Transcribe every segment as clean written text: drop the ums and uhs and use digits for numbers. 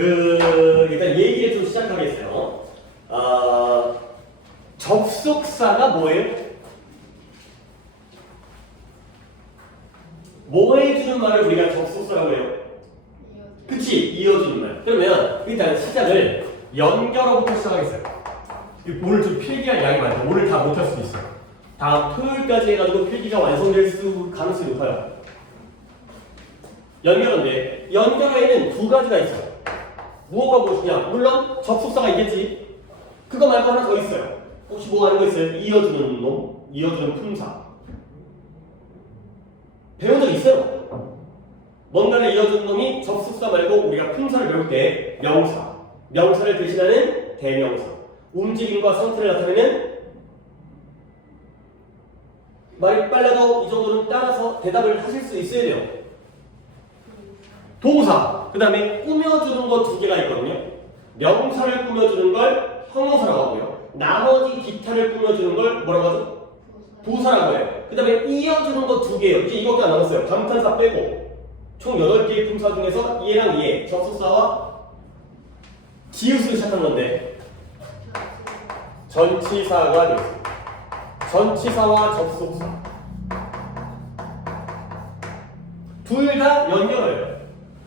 일단 얘기를 좀 시작하겠어요. 접속사가 뭐예요? 뭐 해주는 말을 우리가 접속사라고 해요? 그치? 이어주는 말. 그러면 일단 시작을 연결어부터 시작하겠어요. 오늘 좀 필기할 양이 많아요. 오늘 다 못할 수도 있어요. 다음 토요일까지 해가지고 필기가 완성될 가능성이 높아요. 연결어인데 연결어에는 두 가지가 있어요. 무엇과 무엇이냐? 물론 접속사가 있겠지. 그거 말고 하나 더 있어요. 혹시 뭐 아는 거 있어요? 이어주는 놈, 이어주는 품사. 배운 적 있어요. 뭔가를 이어주는 놈이 접속사 말고 우리가 품사를 배울 때 명사, 명사를 대신하는 대명사, 움직임과 상태를 나타내는 말이 빨라도 이 정도는 따라서 대답을 하실 수 있어야 돼요. 동사, 그 다음에 꾸며주는 거 두 개가 있거든요. 명사를 꾸며주는 걸 형용사라고 하고요. 나머지 기타를 꾸며주는 걸 뭐라고 하죠? 부사라고 해요. 그 다음에 이어주는 거 두 개예요. 이제 이것도 안 남았어요. 감탄사 빼고 총 8개의 품사 중에서 얘랑 얘, 접속사와 기웃을 시작한 건데 전치사가 되었습니다. 전치사와 접속사 둘 다 연결어예요.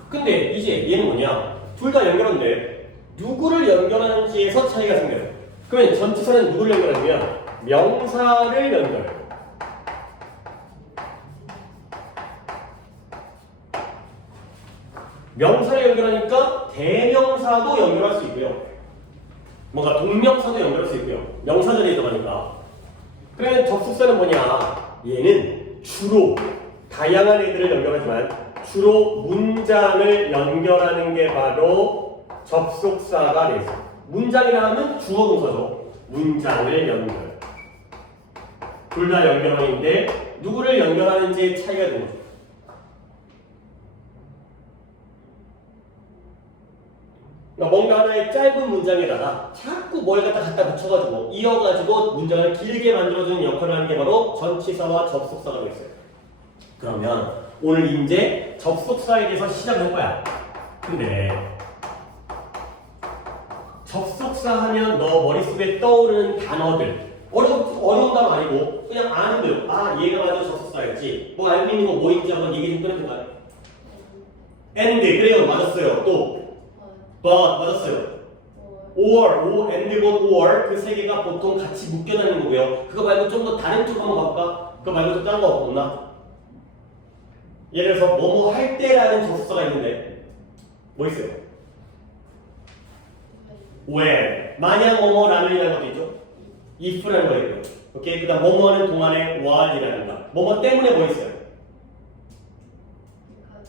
근데 이제 얘는 뭐냐? 둘 다 연결어인데 누구를 연결하는지에서 차이가 생겨요. 그러면 전치사는 누구를 연결하냐면 명사를 연결해요. 명사를 연결하니까 대명사도 연결할 수 있고요. 뭔가 동명사도 연결할 수 있고요. 명사 자리에 들어가니까. 그러면 접속사는 뭐냐? 얘는 주로 다양한 애들을 연결하지만 주로 문장을 연결하는 게 바로 접속사가 되죠. 문장이라 하면 주어 동사죠. 문장을 연결. 둘 다 연결어인데 누구를 연결하는지의 차이가 있는 거죠. 그러니까 뭔가 하나의 짧은 문장에다가 자꾸 뭘 갖다 붙여가지고 이어가지고 문장을 길게 만들어주는 역할을 하는 게 바로 전치사와 접속사가 되겠어요. 그러면 오늘 이제 접속사에 대해서 시작을 할 거야. 근데 접속사 하면 너 머릿속에 떠오르는 단어들 어려운 단어 아니고 그냥 아는 대로 아 얘가 맞아 접속사였지 뭐 알고 있는 거 뭐 있지 한번 얘기 좀 꺼내볼까요? and 그래요 맞았어요. 또 but 맞았어요. or and, or 그 세 개가 보통 같이 묶여 다니는 거고요. 그거 말고 좀 더 다른 쪽 한번 가볼까? 그거 말고 좀 다른 거 없나? 예를 들어서 뭐뭐 할 때라는 접속사가 있는데 뭐 있어요? when 만약 뭐뭐라는이라는 것도 있죠? if라는 거 있고요. 오케이? 그 다음 뭐뭐하는 동안에 while이라든가 뭐뭐 때문에 뭐 있어요?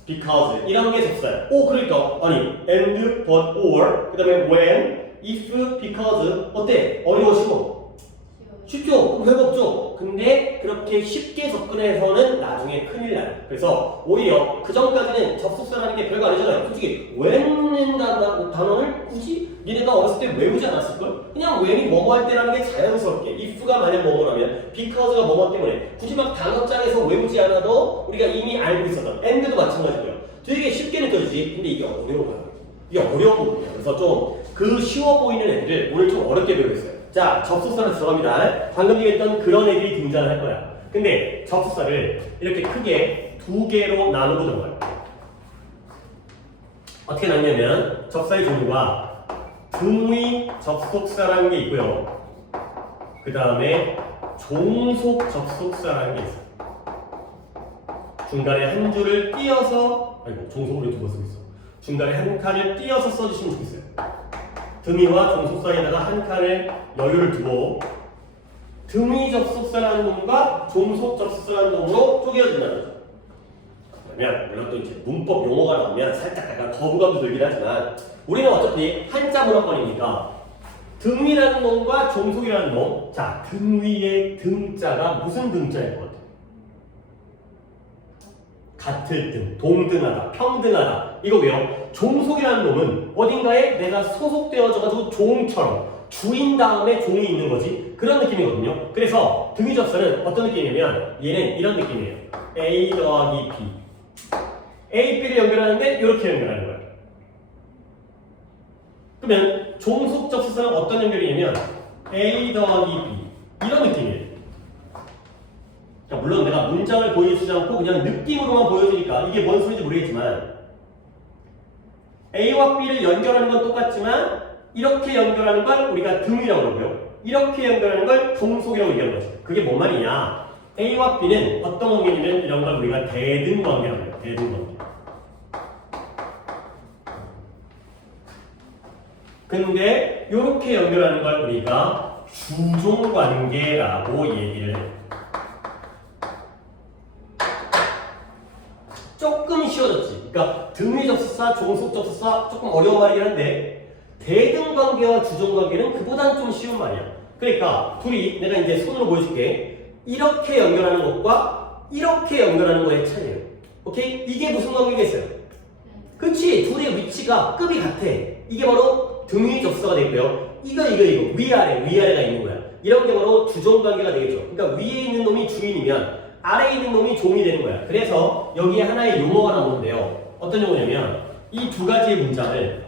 because 이런 게 접속사예요. 오 그러니까 아니 and, but, or 그 다음에 when, if, because 어때? 어려워 쉬워? 쉽죠? 그럼 별거 없죠? 근데 그렇게 쉽게 접근해서는 나중에 큰일 나요. 그래서 오히려 그 전까지는 접속사라는 게 별거 아니잖아요. 솔직히 when이라는 단어를 굳이 니네가 어렸을 때 외우지 않았을걸? 그냥 when이 뭐뭐 할 때라는 게 자연스럽게 if가 만약 뭐뭐라면 because가 뭐뭐 때문에 굳이 막 단어장에서 외우지 않아도 우리가 이미 알고 있었던 and도 마찬가지고요. 되게 쉽게 느껴지지? 근데 이게 어려워요. 이게 어려운 거거든요. 그래서 좀 그 쉬워 보이는 애들을 오늘 좀 어렵게 배우겠어요. 자, 접속사로 들어갑니다. 방금 얘기했던 그런 애들이 등장을 할 거야. 근데 접속사를 이렇게 크게 두 개로 나누고 들어가요. 어떻게 나뉘냐면 접사의 종류가 등위 접속사라는 게 있고요. 그 다음에 종속 접속사라는 게 있어요. 중간에 한 줄을 띄어서 종속으로 두 번 쓰고 있어. 중간에 한 칸을 띄어서 써주시면 좋겠어요. 등위와 종속 사이에다가 한 칸을 여유를 두고 등위 접속사라는 놈과 종속 접속사라는 놈으로 쪼개어진다는 거죠. 그러면 물론 또 이제 문법 용어가 나오면 살짝 약간 거부감도 들긴 하지만 우리는 어차피 한자 문화권이니까 등위라는 놈과 종속이라는 놈 자, 등위의 등자가 무슨 등자일 것 같아요? 같을 등, 동등하다, 평등하다 이거고요. 종속이라는 놈은 어딘가에 내가 소속되어져가지고 종처럼 주인 다음에 종이 있는 거지 그런 느낌이거든요. 그래서 등위 접사는 어떤 느낌이냐면 얘는 이런 느낌이에요. A 더하기 B A, B를 연결하는데 이렇게 연결하는 거예요. 그러면 종속 접속사는 어떤 연결이냐면 A 더하기 B 이런 느낌이에요. 그러니까 물론 내가 문장을 보여주지 않고 그냥 느낌으로만 보여주니까 이게 뭔 소리인지 모르겠지만 A와 B를 연결하는 건 똑같지만 이렇게 연결하는 걸 우리가 등이라고 그러고요. 이렇게 연결하는 걸 종속이라고 얘기하는 거죠. 그게 뭔 말이냐? A와 B는 어떤 관계냐면 이런 걸 우리가 대등 관계라고 해요. 대등 관계. 근데 이렇게 연결하는 걸 우리가 주종 관계라고 얘기를 해요. 조금 쉬워졌지. 그러니까 등위 접속사, 종속 접속사 조금 어려운 말이긴 한데 대등 관계와 주종 관계는 그보다는 좀 쉬운 말이야. 그러니까 둘이 내가 이제 손으로 보여줄게. 이렇게 연결하는 것과 이렇게 연결하는 거의 차이예요. 오케이? 이게 무슨 관계겠어요? 그치? 둘의 위치가 급이 같아. 이게 바로 등위 접속사가 되고요. 이거 위아래가 있는 거야. 이런 게 바로 주종 관계가 되겠죠. 그러니까 위에 있는 놈이 주인이면 아래에 있는 놈이 종이 되는 거야. 그래서 여기에 하나의 용어가 나오는데요. 어떤 용어냐면 이 두 가지의 문장을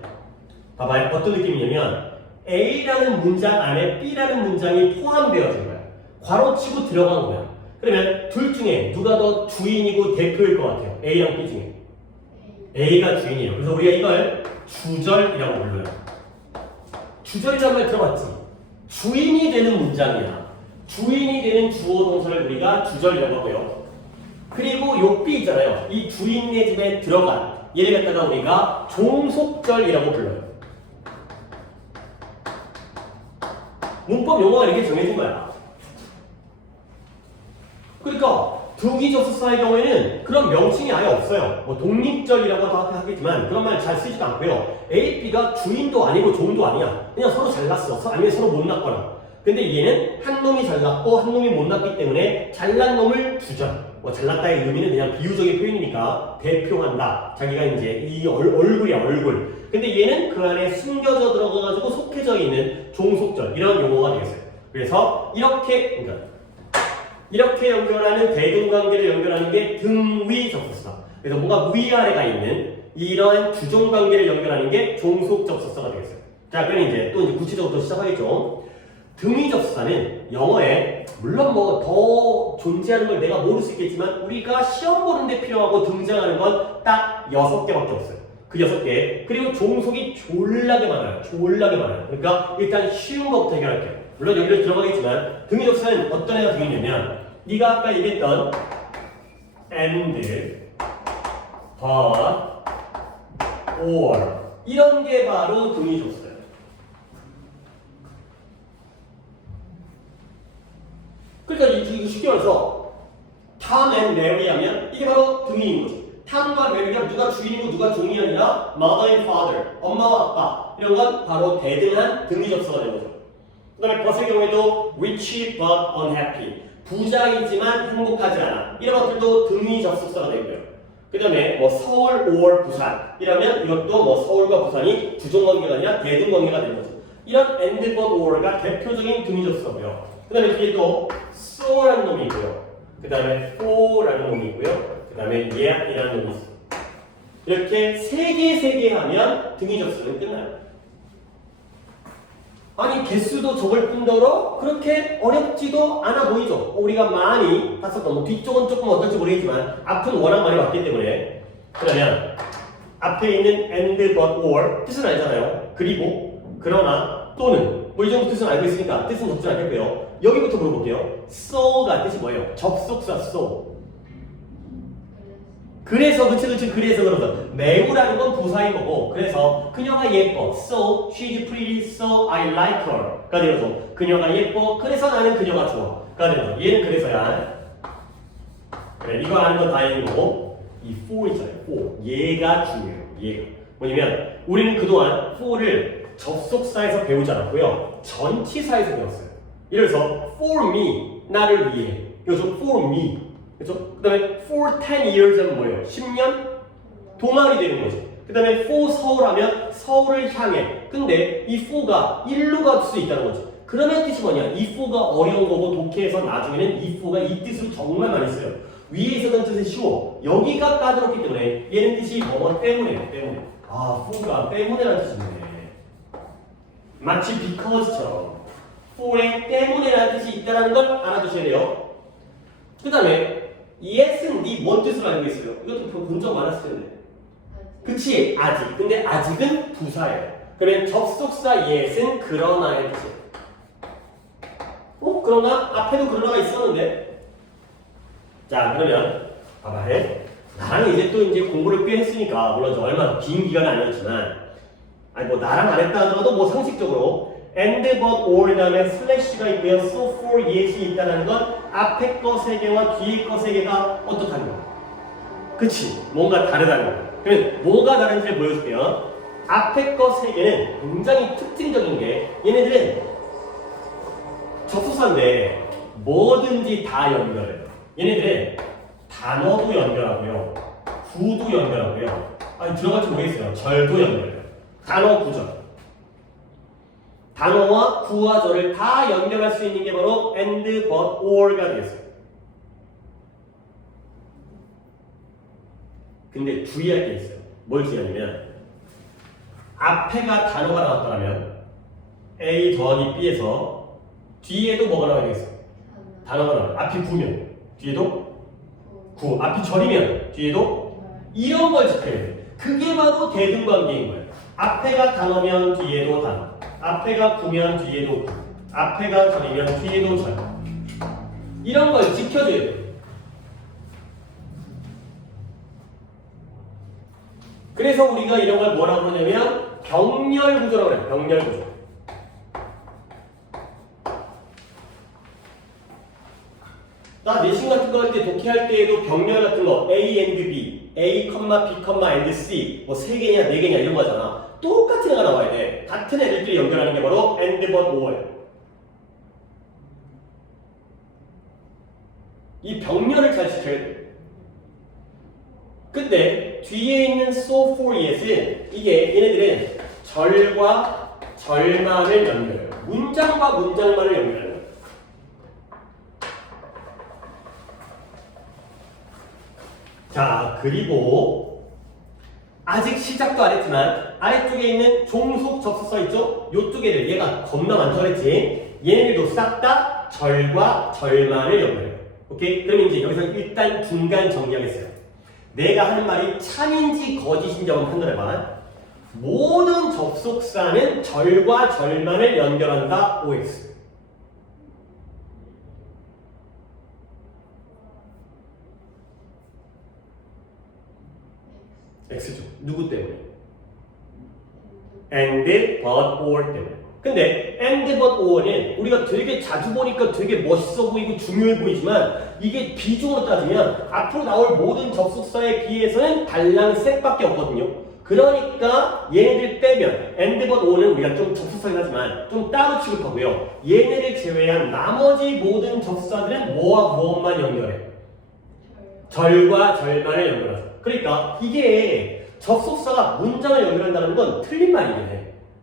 봐봐요. 어떤 느낌이냐면 A라는 문장 안에 B라는 문장이 포함되어진 거야. 괄호치고 들어간 거야. 그러면 둘 중에 누가 더 주인이고 대표일 것 같아요? A랑 B 중에. A가 주인이에요. 그래서 우리가 이걸 주절이라고 불러요. 주절이라는 말 들어봤지? 주인이 되는 문장이야. 주인이 되는 주어 동사를 우리가 주절이라고 하고요. 그리고 요 B 있잖아요. 이 주인의 집에 들어간 얘를 갖다가 우리가 종속절이라고 불러요. 문법 용어가 이렇게 정해진 거야. 그러니까 등위 접속사의 경우에는 그런 명칭이 아예 없어요. 뭐 독립절이라고도 하겠지만 그런 말 잘 쓰지도 않고요. A, B가 주인도 아니고 종도 아니야. 그냥 서로 잘났어. 아니면 서로 못났거나. 근데 얘는 한 놈이 잘났고 한 놈이 못났기 때문에 잘난 놈을 주절. 뭐 잘났다의 의미는 그냥 비유적인 표현이니까 대표한다. 자기가 이제 이 얼굴이야 얼굴. 근데 얘는 그 안에 숨겨져 들어가가지고 속해져 있는 종속절 이런 용어가 되겠어요. 그래서 이렇게 연결하는 대등관계를 연결하는 게 등위 접속사. 그래서 뭔가 위아래가 있는 이러한 주종관계를 연결하는 게 종속 접속사가 되겠어요. 자, 그럼 이제 또 이제 구체적으로 시작하겠죠. 등위 접속사는 영어에 물론 뭐 더 존재하는 걸 내가 모를 수 있겠지만 우리가 시험 보는데 필요하고 등장하는 건 딱 6개밖에 없어요. 그 6개. 그리고 종속이 졸라게 많아요. 그러니까 일단 쉬운 것부터 해결할게요. 물론 여기를 들어가겠지만 등위 접속사는 어떤 애가 등이냐면 네가 아까 얘기했던 and, but, or 이런 게 바로 등위 접속사예요. 그러니까 이거 쉽게 말해서 Tom and Mary 하면 이게 바로 등위인 거지. 탐과 메리가 누가 주인이고 누가 종이 아니라 mother and father, 엄마와 아빠 이런 건 바로 대등한 등위 접속사가 되는 거죠. 그 다음에 but의 경우에도 rich but unhappy, 부자이지만 행복하지 않아 이런 것들도 등위 접속사가 되고요. 그 다음에 뭐 서울 or 부산 이러면 이것도 뭐 서울과 부산이 주종관계가 아니라 대등관계가 되는 거죠. 이런 and but or가 대표적인 등위 접속사고요. 그 다음에 뒤에 또 so라는 놈이 있고요. 그 다음에 for라는 놈이 있고요. 그 다음에 yet이라는 놈이 있어요. 이렇게 세 개 하면 등위 접속사는 끝나요. 아니 개수도 적을 뿐더러 그렇게 어렵지도 않아 보이죠. 우리가 많이 봤었던 뭐 뒤쪽은 조금 어떨지 모르겠지만 앞은 워낙 많이 봤기 때문에. 그러면 앞에 있는 and, but, or 뜻은 알잖아요. 그리고, 그러나, 또는 뭐 이 정도 뜻은 알고 있으니까 뜻은 적지 않겠고요. 여기부터 물어볼게요. so가 뜻이 뭐예요? 접속사 so. 그래서 그래서 그러죠. 매우라는 건 부사인 거고 그래서 그녀가 예뻐 so she's pretty so I like her가 되는 거죠. 그녀가 예뻐 그래서 나는 그녀가 좋아가 되는 거죠. 얘는 그래서야. 그래 이거 아는 건 다행인 거고 이 for 있잖아요. for 얘가 중요해요. 얘가 뭐냐면 우리는 그동안 for를 접속사에서 배우지 않았고요. 전치사에서 배웠어요. 예를 들어서 for me 나를 위해 이거죠. for me 그렇죠? 그 다음에 for 10 years 하면 뭐예요? 10년 동안이 되는 거죠. 그 다음에 for 서울 하면 서울을 향해. 근데 이 for가 일로 갈 수 있다는 거죠. 그러면 뜻이 뭐냐? 이 for가 어려운 거고 독해에서 나중에는 이 for가 이 뜻을 정말 많이 써요. 위에 있었던 뜻은 쉬워. 여기가 까다롭기 때문에 얘는 뜻이 뭐 때문에. 아 for가 때문에라는 뜻이네. 마치 because처럼 for에 때문에라는 뜻이 있다는 걸 알아두셔야 돼요. 그 다음에 yes은 네 뭔 뜻으로 알고 있어요? 이것도 본 적 많았을 텐데. 그치? 아직. 근데 아직은 부사예요. 그러면 접속사 yes은 그러나의 뜻이에요. 그러나? 앞에도 그러나가 있었는데. 자, 그러면 봐봐. 나랑 이제 공부를 꽤 했으니까 물론 저 얼마 긴 기간은 아니었지만 아니 뭐 나랑 안 했다 하더라도 뭐 상식적으로 and but or 다음에 슬래시가 있고요. so for yes이 있다는 건 앞에 거 세 개와 뒤에 거 세 개가 어떻다는 거야? 그치? 뭔가 다르다는 거야. 그러면 뭐가 다른지를 보여줄게요. 앞에 거 세 개는 굉장히 특징적인 게 얘네들은 접속사인데 뭐든지 다 연결해요. 얘네들은 단어도 연결하고요. 구도 연결하고요. 아니 들어갈지 모르겠어요. 절도 연결해요. 단어 구절. 단어와 구와 절을 다 연결할 수 있는 게 바로 and, but, or가 되겠어요. 근데 주의할 게 있어요. 뭘 주의하냐면 앞에가 단어가 나왔다면 A 더하기 B에서 뒤에도 뭐가 나와야 되겠어? 단어가 나와요. 앞이 구면 뒤에도 구. 앞이 절이면 뒤에도 이런 걸 지켜야 돼요. 그게 바로 대등관계인 거예요. 앞에가 단어면 뒤에도 단어. 앞에가 구면 뒤에도 구. 앞에가 절이면 뒤에도 절. 이런 걸 지켜줘야 돼요. 그래서 우리가 이런 걸 뭐라고 그러냐면 병렬 구조라고 그래요. 병렬 구조. 나 내신 같은 거 할 때 독해할 때에도 병렬 같은 거 A and B, A, B, and C 뭐 3개냐 4개냐 이런 거잖아. 똑같은 애가 나와야 돼. 같은 애들끼리 연결하는 게 바로 and, but, or예요. 이 병렬을 잘 지켜야 돼. 근데 뒤에 있는 so for yes은 이게 얘네들은 절과 절만을 연결해요. 문장과 문장만을 연결해요. 자, 그리고 아직 시작도 안 했지만 아래쪽에 있는 종속 접속사 있죠? 요쪽 애들 얘가 겁나 많죠 그랬지? 얘네들도 싹 다 절과 절만을 연결해요. 오케이? 그럼 이제 여기서 일단 중간 정리하겠어요. 내가 하는 말이 참인지 거짓인지 한번 판단해봐. 모든 접속사는 절과 절만을 연결한다. OX. X죠. 누구 때문에? and, but, or 때문에. 근데 and, but, or는 우리가 되게 자주 보니까 되게 멋있어 보이고 중요해 보이지만 이게 비중으로 따지면 앞으로 나올 모든 접속사에 비해서는 달랑 셋밖에 없거든요. 그러니까 얘네들 빼면 and, but, or는 우리가 좀 접속사긴 하지만 좀 따로 취급하고요. 얘네를 제외한 나머지 모든 접속사들은 뭐와 무엇만 연결해? 절과 절만을 연결하죠. 그러니까 이게 접속사가 문장을 연결한다는 건 틀린 말이긴 해.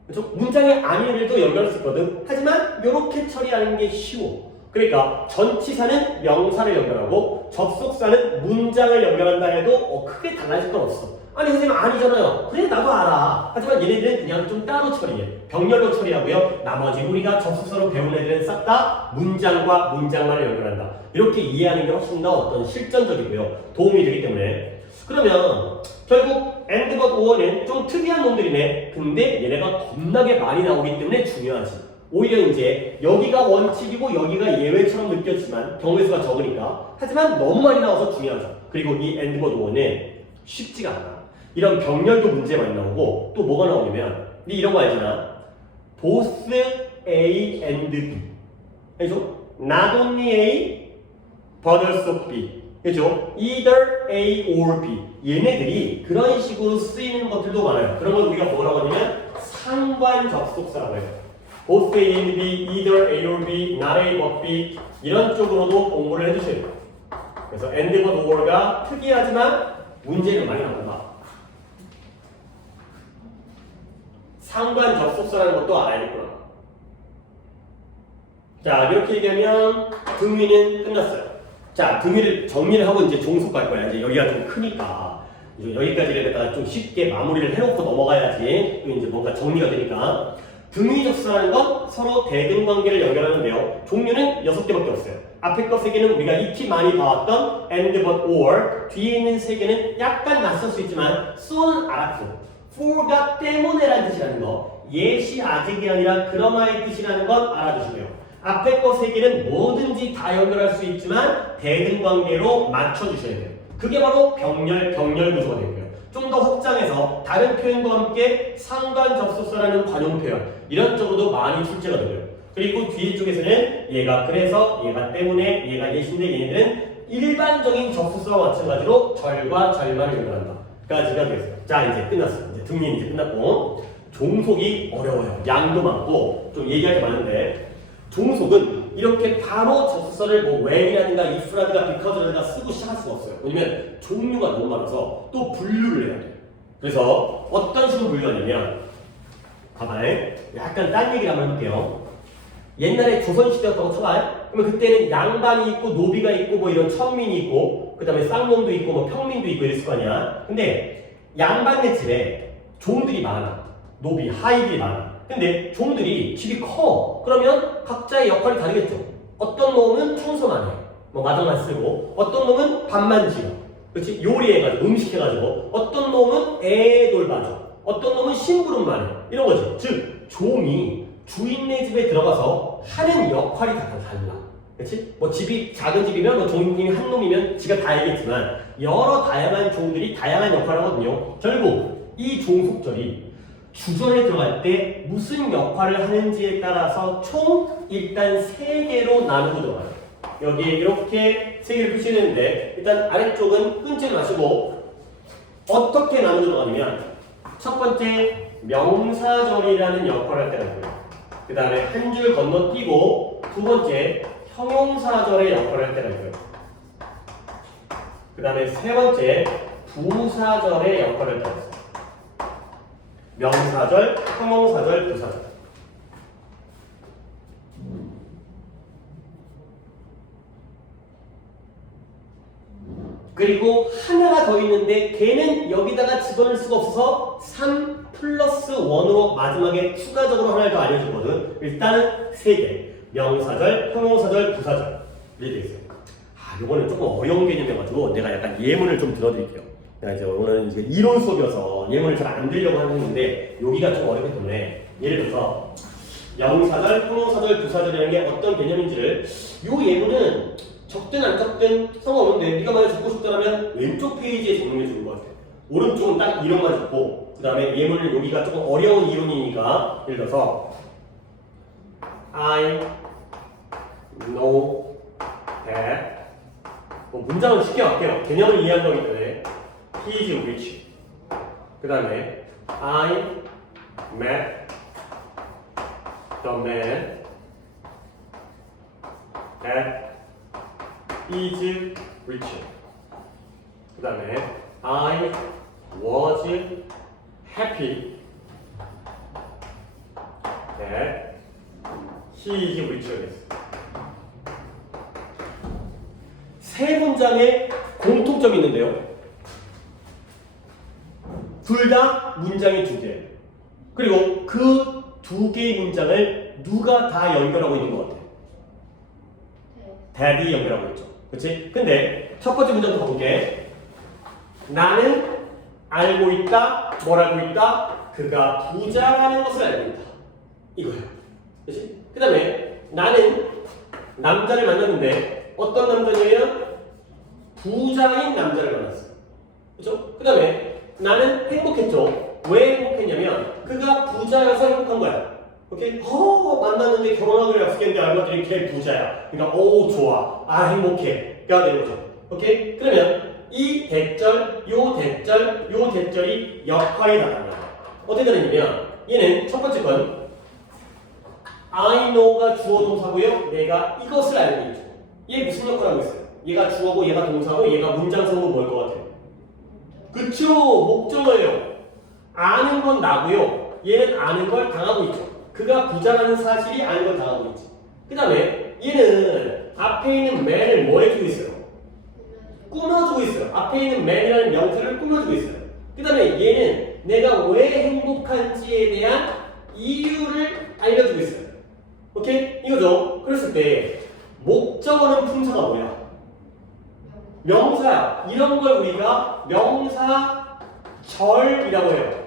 그렇죠? 문장의 아니를도 연결할 수 있거든. 하지만 이렇게 처리하는 게 쉬워. 그러니까 전치사는 명사를 연결하고 접속사는 문장을 연결한다 해도 크게 달라질 건 없어. 아니 선생님 아니잖아요. 그래 나도 알아. 하지만 얘네들은 그냥 좀 따로 처리해. 병렬로 처리하고요. 나머지 우리가 접속사로 배운 애들은 싹 다 문장과 문장만을 연결한다. 이렇게 이해하는 게 훨씬 더 어떤 실전적이고요. 도움이 되기 때문에. 그러면 결국 and, but, or는 좀 특이한 놈들이네. 근데 얘네가 겁나게 많이 나오기 때문에 중요하지. 오히려 이제 여기가 원칙이고 여기가 예외처럼 느껴지지만 경우의 수가 적으니까. 하지만 너무 많이 나와서 중요하죠. 그리고 이 and, but, or는 쉽지가 않아. 이런 병렬도 문제 많이 나오고 또 뭐가 나오냐면 니 이런 거 알잖아. both A and B. 그죠? Not only A, but also B. 그죠? Either A or B. 얘네들이 그런 식으로 쓰이는 것들도 많아요. 그런 걸 우리가 뭐라고 하냐면 상관 접속사라고 해요. Both A and B, either A or B, not A but B 이런 쪽으로도 공부를 해주셔야 돼요. 그래서 and, but, or가 특이하지만 문제를 많이 나온다. 상관 접속사라는 것도 알아야겠구나. 자, 이렇게 얘기하면 등위는 끝났어요. 자, 등위를 정리를 하고 이제 종속 갈 거야. 이제 여기가 좀 크니까. 이제 여기까지를 갖다가 좀 쉽게 마무리를 해놓고 넘어가야지. 또 이제 뭔가 정리가 되니까. 등위 접수라는 건 서로 대등관계를 연결하는데요. 종류는 6개밖에 없어요. 앞에 거 3개는 우리가 익히 많이 봐왔던 and, but, or. 뒤에 있는 3개는 약간 낯설 수 있지만 so는 알았고 for가 때문에라는 뜻이라는 거, 예시 아직이 아니라 그러마의 뜻이라는 건 알아두시고요. 앞에 거 3개는 뭐든지 다 연결할 수 있지만 대등관계로 맞춰주셔야 돼요. 그게 바로 병렬 구조가 되고요. 좀 더 확장해서 다른 표현과 함께 상관 접속사라는 관용 표현, 이런 쪽으로도 많이 출제가 되고요. 그리고 뒤에 쪽에서는 얘가 그래서, 얘가 때문에, 얘가 예시인데 얘네들은 일반적인 접속사와 마찬가지로 절과 절만 연결한다 까지가 되겠어요. 자, 이제 끝났어요. 이제 등리는 이제 끝났고, 종속이 어려워요. 양도 많고 좀 얘기할 게 많은데, 종속은 이렇게 바로 접속사를 뭐 when이라든가 if라든가 because라든가 쓰고 시작할 수가 없어요. 왜냐면 종류가 너무 많아서 또 분류를 해야 돼요. 그래서 어떤 식으로 분류하냐면, 가만히 약간 딴 얘기를 한번 해볼게요. 옛날에 조선시대였다고 쳐봐요. 그러면 그때는 양반이 있고 노비가 있고 뭐 이런 천민이 있고 그 다음에 쌍놈도 있고 뭐 평민도 있고 이랬을 거 아니야. 근데 양반네 집에 종들이 많아. 노비, 하인들이 많아. 근데 종들이 집이 커. 그러면 각자의 역할이 다르겠죠. 어떤 놈은 청소만 해. 뭐 마당만 쓰고, 어떤 놈은 밥만 지어. 그렇지? 요리해가지고, 음식해가지고, 어떤 놈은 애 돌봐줘. 어떤 놈은 심부름만 해. 이런 거지. 즉, 종이 주인네 집에 들어가서 하는 역할이 다 달라. 그렇지? 뭐 집이 작은 집이면 뭐 종님이 한 놈이면 지가 다 알겠지만 여러 다양한 종들이 다양한 역할을 하거든요. 결국 이 종속절이 주절에 들어갈 때 무슨 역할을 하는지에 따라서 총 일단 3개로 나누고 들어가요. 여기에 이렇게 3개를 표시했는데 일단 아래쪽은 끊지 마시고 어떻게 나누고 들어가냐면, 첫 번째 명사절이라는 역할을 할 때가 있고요. 그 다음에 한 줄 건너뛰고 두 번째 형용사절의 역할을 할 때가 있고요. 그 다음에 세 번째 부사절의 역할을 할 때가 있어요. 명사절, 형용사절, 부사절. 그리고 하나가 더 있는데 걔는 여기다가 집어넣을 수가 없어서 3 플러스 1으로 마지막에 추가적으로 하나를 더 알려줬거든. 일단은 3개. 명사절, 형용사절, 부사절. 이렇게 돼 있어요. 요거는 조금 어려운 개념이어가지고 내가 약간 예문을 좀 들어드릴게요. 내가 이제 오늘은 이제 이론 수업이어서 예문을 잘 안 들려고 하는데 여기가 좀 어렵기 때문에, 예를 들어서 명사절, 형용사절, 부사절이라는 게 어떤 개념인지를, 요 예문은 적든 안 적든 상관없는데 네가 만약 적고 싶다면 왼쪽 페이지에 적는 게 좋은 것 같아. 오른쪽은 딱 이론만 적고 그 다음에 예문을, 여기가 조금 어려운 이론이니까 예를 들어서 I know that, 뭐 문장은 쉽게 할게요. 개념을 이해한 거기 때문에 he is rich. 그 다음에 I met the man that is rich. 그 다음에 I was happy that he is rich. 세 문장에 공통점이 있는데요. 둘 다 문장의 주제예요. 그리고 그 두 개의 문장을 누가 다 연결하고 있는 것 같아요? dad이 연결하고 있죠. 그렇지? 근데 첫 번째 문장부터 볼게. 나는 알고 있다. 뭘 알고 있다? 그가 부자라는 것을 알고 있다. 이거예요. 그렇지? 그 다음에 나는 남자를 만났는데 어떤 남자냐면 부자인 남자를 만났어요. 그렇죠? 그 다음에 나는 행복했죠. 왜 행복했냐면 그가 부자여서 행복한 거야. 오케이? 만났는데 결혼하기로 약속했는데 알고 봤더니 걔 부자야. 그러니까 좋아. 행복해. 가 되는 거죠. 오케이? 그러면 이 대절, 요 대절, 요 대절이 역할이 나타나요. 어떻게 되냐면 얘는 첫 번째 건 I know가 주어 동사고요. 내가 이것을 알고 있죠. 얘 무슨 역할을 하고 있어요? 얘가 주어고 얘가 동사고 얘가 문장성으로 뭘 것 같아요? 그쵸! 목적어예요. 아는 건 나고요. 얘는 아는 걸 당하고 있죠. 그가 부자라는 사실이 아는 걸 당하고 있지. 그 다음에 얘는 앞에 있는 man을 뭐 해주고 있어요? 꾸며주고 있어요. 앞에 있는 man이라는 명사를 꾸며주고 있어요. 그 다음에 얘는 내가 왜 행복한지에 대한 이유를 알려주고 있어요. 오케이? 이거죠? 그랬을 때 목적어는 품사가 뭐야? 명사야. 이런 걸 우리가 명사절이라고 해요.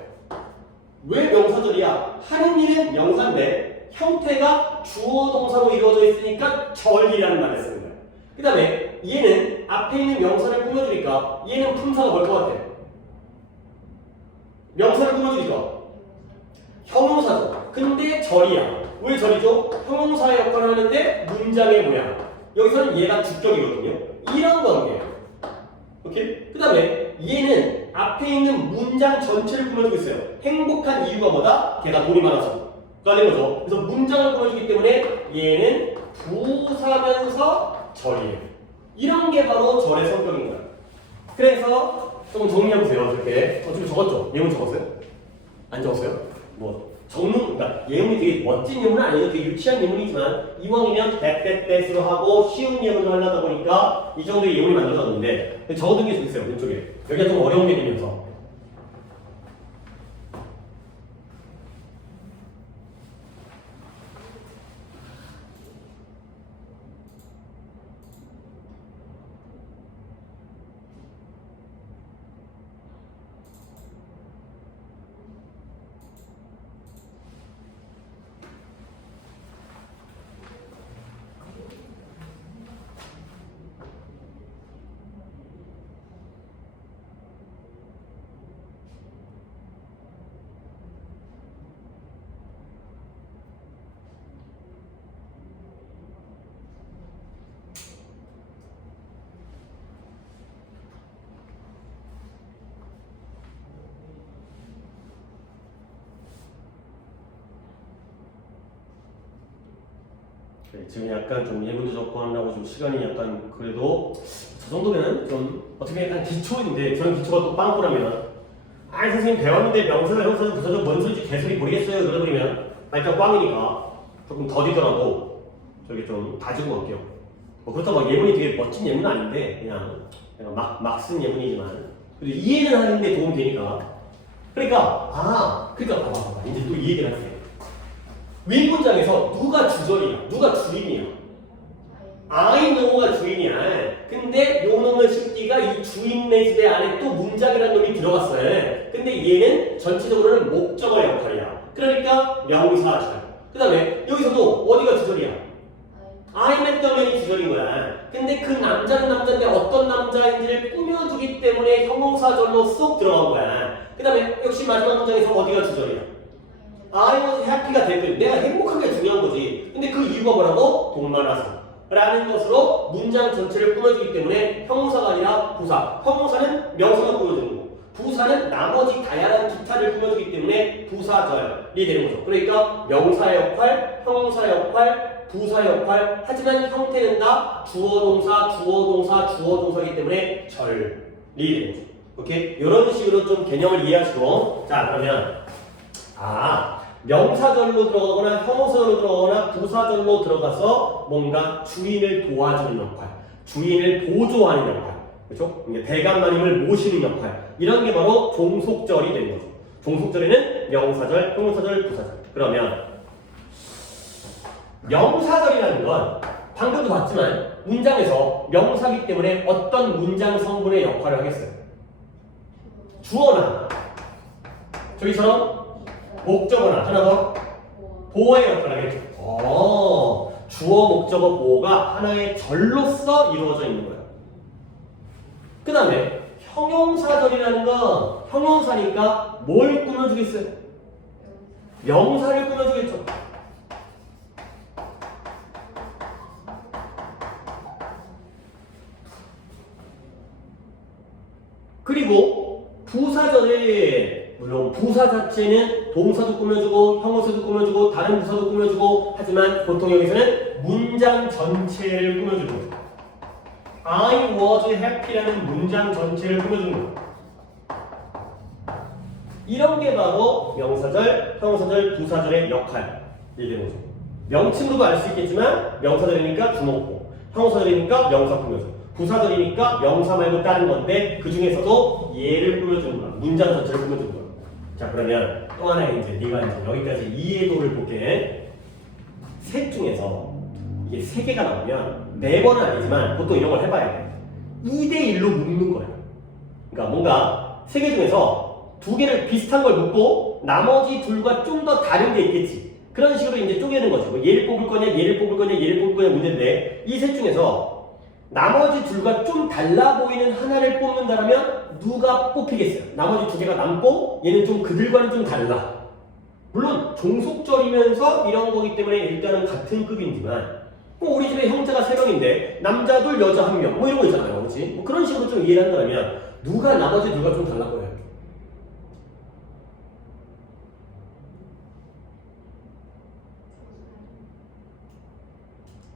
왜 명사절이야? 하는 일은 명사인데 형태가 주어 동사로 이루어져 있으니까 절이라는 말을 쓰는 거야. 그 다음에 얘는 앞에 있는 명사를 꾸며주니까 얘는 품사가 뭘 것 같아? 명사를 꾸며주니까 형용사죠. 근데 절이야. 왜 절이죠? 형용사의 역할을 하는데 문장의 모양. 여기서는 얘가 주격이거든요. 이런 관계예요. 오케이? 그 다음에 얘는 앞에 있는 문장 전체를 꾸며주고 있어요. 행복한 이유가 뭐다? 걔가 돈이 많아서 가는 거죠. 그래서 문장을 꾸며주기 때문에 얘는 부사면서 절이에요. 이런 게 바로 절의 성격인 거야. 그래서 조금 정리해보세요. 이렇게 지금 적었죠? 예문 적었어요? 안 적었어요? 뭐 그러니까 예문이 되게 멋진 예문은 아니에요. 되게 유치한 예문이지만 이왕이면 뱃뱃뱃으로 하고 쉬운 예문을 하려다 보니까 이 정도의 예문이 만들어졌는데 적어둔 게 좀 있어요. 왼쪽에. 여기가 좀 어려운 게 되면서 네, 지금 약간 좀 예문도 접근하려고 좀 시간이 약간 그래도 저 정도면 좀 어떻게 약간 기초인데 저런 기초가 또 빵꾸라면 아니 선생님 배웠는데 명사가 형사는 부사적 뭔 소리인지 개소리 모르겠어요 그러다 버리면 일단 꽝이니까 조금 더디더라도 저기 좀 다지고 갈게요. 뭐 그렇다고 막 예문이 되게 멋진 예문은 아닌데 그냥 막 쓴 예문이지만 그래도 이해는 하는데 도움이 되니까 그러니까 봐봐 이제 또 이 얘기를 할게요. 윗문장에서 누가 주절이야? 누가 주인이야? I know가 주인이야. 근데 요 놈의 새끼가 이 주인네 집에 안에 또 문장이라는 놈이 들어갔어요. 근데 얘는 전체적으로는 목적어의 역할이야. 그러니까 명사절. 그 다음에 여기서도 어디가 주절이야? I met the man이 주절인 거야. 근데 그 남자는 남자인데 어떤 남자인지를 꾸며주기 때문에 형용사절로 쏙 들어간 거야. 그 다음에 역시 마지막 문장에서 어디가 주절이야? I was happy가 됐거든. 내가 행복한 게 중요한 거지. 근데 그 이유가 뭐라고? 돈 많아서. 라는 것으로 문장 전체를 꾸며주기 때문에 형용사가 아니라 부사. 형용사는 명사가 꾸며주는 거고 부사는 나머지 다양한 기타를 꾸며주기 때문에 부사절이 되는 거죠. 그러니까 명사 역할, 형용사 역할, 부사 역할. 하지만 형태는 다 주어동사, 주어동사, 주어동사이기 때문에 절이 되는 거죠. 오케이? 이런 식으로 좀 개념을 이해하시고 자 그러면 명사절로 들어가거나 형용사절로 들어가거나 부사절로 들어가서 뭔가 주인을 도와주는 역할, 주인을 보조하는 역할, 그렇죠? 대감마님을 모시는 역할 이런 게 바로 종속절이 되는 거죠. 종속절에는 명사절, 형용사절, 부사절. 그러면 명사절이라는 건 방금도 봤지만 문장에서 명사기 때문에 어떤 문장 성분의 역할을 하겠어요? 주어나 저기처럼 목적어나 하나 더 보어의 역할을 하겠죠. 주어 목적어 보어가 하나의 절로서 이루어져 있는 거예요. 그 다음에 형용사절이라는 건 형용사니까 뭘 꾸며주겠어요? 명사를 꾸며주겠죠. 그리고 부사절에 물론 부사 자체는 동사도 꾸며주고 형용사도 꾸며주고 다른 부사도 꾸며주고 하지만 보통 여기서는 문장 전체를 꾸며주는 거죠. I was happy라는 문장 전체를 꾸며주는 거죠. 이런 게 바로 명사절, 형용사절, 부사절의 역할이 되는 거죠. 명칭으로도 알 수 있겠지만 명사절이니까 주목보, 형용사절이니까 명사 꾸며줘, 부사절이니까 명사 말고 다른 건데 그 중에서도 얘를 꾸며주는 거야. 문장 전체를 꾸며주는 거야. 자 그러면 또 하나의 이제 네가 이제 여기까지 이해도를 볼게. 셋 중에서 이게 세 개가 나오면 매번은 아니지만 보통 이런 걸 해봐야 돼. 2대1로 묶는 거야. 그러니까 뭔가 세 개 중에서 두 개를 비슷한 걸 묶고 나머지 둘과 좀 더 다른 게 있겠지. 그런 식으로 이제 쪼개는 거지. 뭐 얘를 뽑을 거냐, 얘를 뽑을 거냐, 얘를 뽑을 거냐 문제인데 이 셋 중에서 나머지 둘과 좀 달라 보이는 하나를 뽑는다면 누가 뽑히겠어요? 나머지 두 개가 남고 얘는 좀 그들과는 좀 달라. 물론 종속절이면서 이런 거기 때문에 일단은 같은 급이지만 우리 집에 형제가 3명인데 남자 둘 여자 1명 뭐 이런 거 있잖아요. 그렇지? 뭐 그런 식으로 좀 이해를 한다면 누가 나머지 누가 좀 달라 보여요?